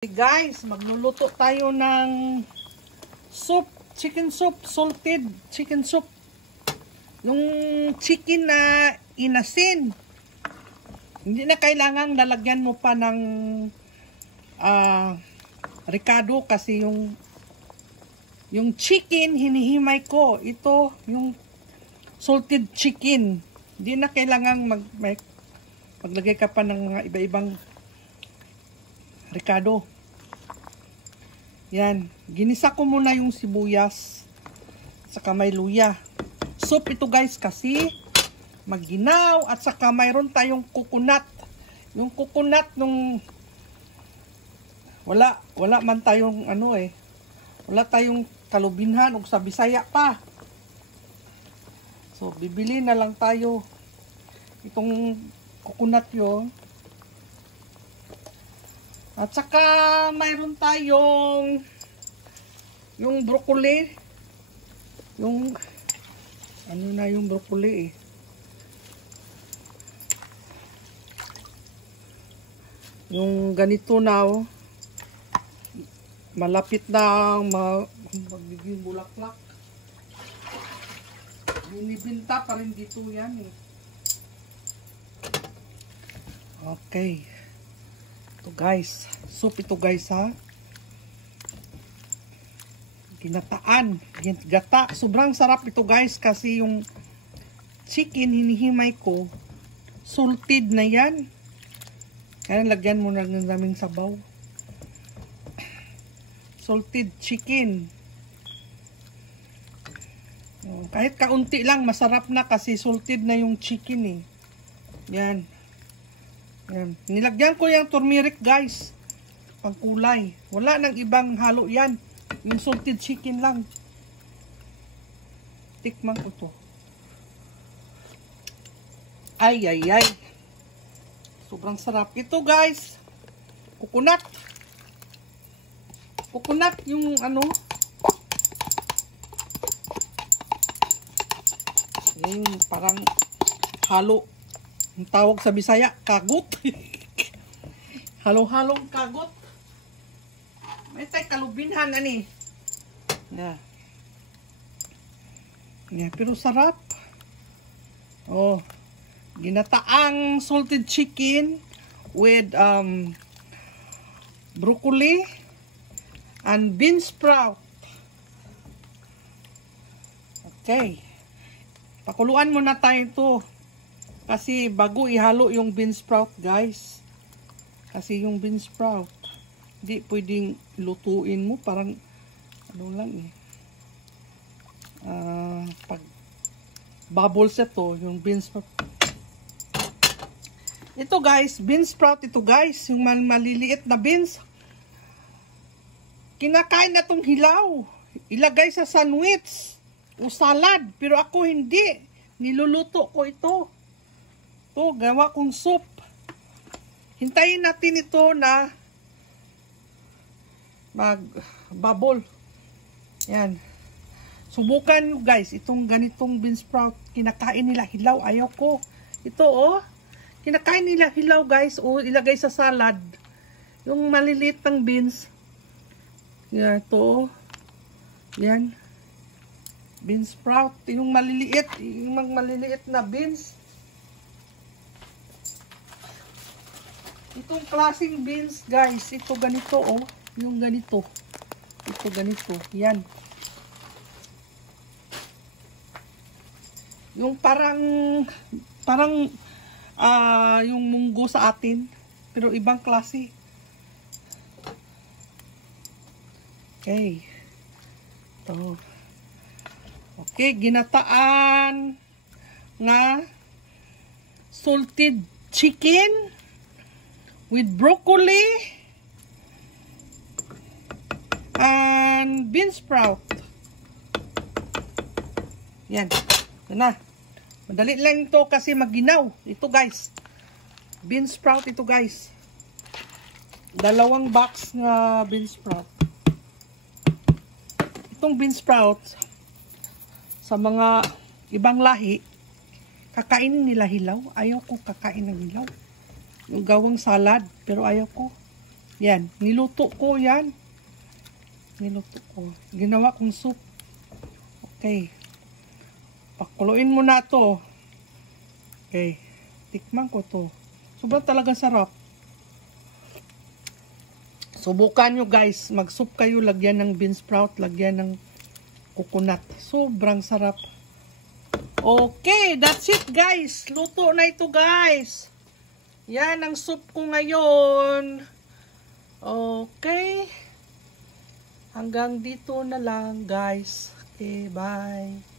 Guys, magluluto tayo ng soup, chicken soup, salted chicken soup. Yung chicken na inasin. Hindi na kailangang lalagyan mo pa ng ricado kasi yung chicken hinihimay ko. Ito yung salted chicken. Hindi na kailangang maglagay ka pa ng mga iba-ibang ricado. Yan. Ginisa ko muna yung sibuyas saka may luya. Soup ito guys kasi maginaw at saka mayroon tayong coconut. Yung coconut nung wala man tayong wala tayong kalubinhan o sa Bisaya pa. So bibili na lang tayo itong coconut yun. At saka mayroon tayong yung broccoli. Yung yung broccoli Yung ganito na malapit na magiging bulaklak. Binibinta pa rin dito yan Okay. Ito guys, soup ito guys ha. Ginataan, gata. Sobrang sarap ito guys kasi yung chicken hinihimay ko, salted na yan. Kaya lagyan mo na ng daming sabaw. Salted chicken. Kahit kaunti lang, masarap na kasi salted na yung chicken Yan. Yan. Nilagyan ko yung turmeric guys. Pangkulay. Wala nang ibang halo yan. Yung salted chicken lang. Tikman ko to. Ay. Sobrang sarap. Ito guys. Coconut. Coconut yung yung parang halo. Ang tawag sa Bisaya, kagot. Halo-halong kagot. May tayo kalubinhan Yeah. Yeah, pero sarap. Ginataang salted chicken with broccoli and bean sprout. Okay. Pakuluan muna tayo ito. Kasi bago ihalo yung bean sprout guys. Kasi yung bean sprout hindi pwedeng lutuin mo. Parang pag bubbles ito yung bean sprout. Ito guys, bean sprout ito guys. Yung maliliit na beans. Kinakain na itong hilaw. Ilagay sa sandwich o salad. Pero ako hindi. Niluluto ko ito. Ito, gawa kong soup. Hintayin natin ito na mag-bubble. Yan. Subukan nyo guys, itong ganitong bean sprout. Kinakain nila hilaw. Ayaw ko. Ito kinakain nila hilaw guys. Ilagay sa salad. Yung maliliit ng beans. Yan, ito. Yan. Bean sprout. Yung maliliit na beans. Itong klaseng beans guys, ito ganito yung ganito. Ito ganito, yan. Yung parang yung munggo sa atin, pero ibang klase. Okay. Ito. Okay, ginataan nga salted chicken with broccoli and bean sprout. Yan. Ito na. Madali lang ito kasi maginaw. Ito guys. Bean sprout ito guys. 2 box na bean sprout. Itong bean sprout sa mga ibang lahi, kakainin nila hilaw. Ayaw ko kakain ng hilaw. Yung gawang salad, pero ayaw ko. Yan, niluto ko yan. Niluto ko. Ginawa kong soup. Okay. Pakuluin mo na to. Okay. Tikman ko to. Sobrang talagang sarap. Subukan nyo guys. Mag-soup kayo. Lagyan ng bean sprout. Lagyan ng coconut. Sobrang sarap. Okay, that's it guys. Luto na ito guys. Yan ang soup ko ngayon. Okay. Hanggang dito na lang guys. Okay, bye.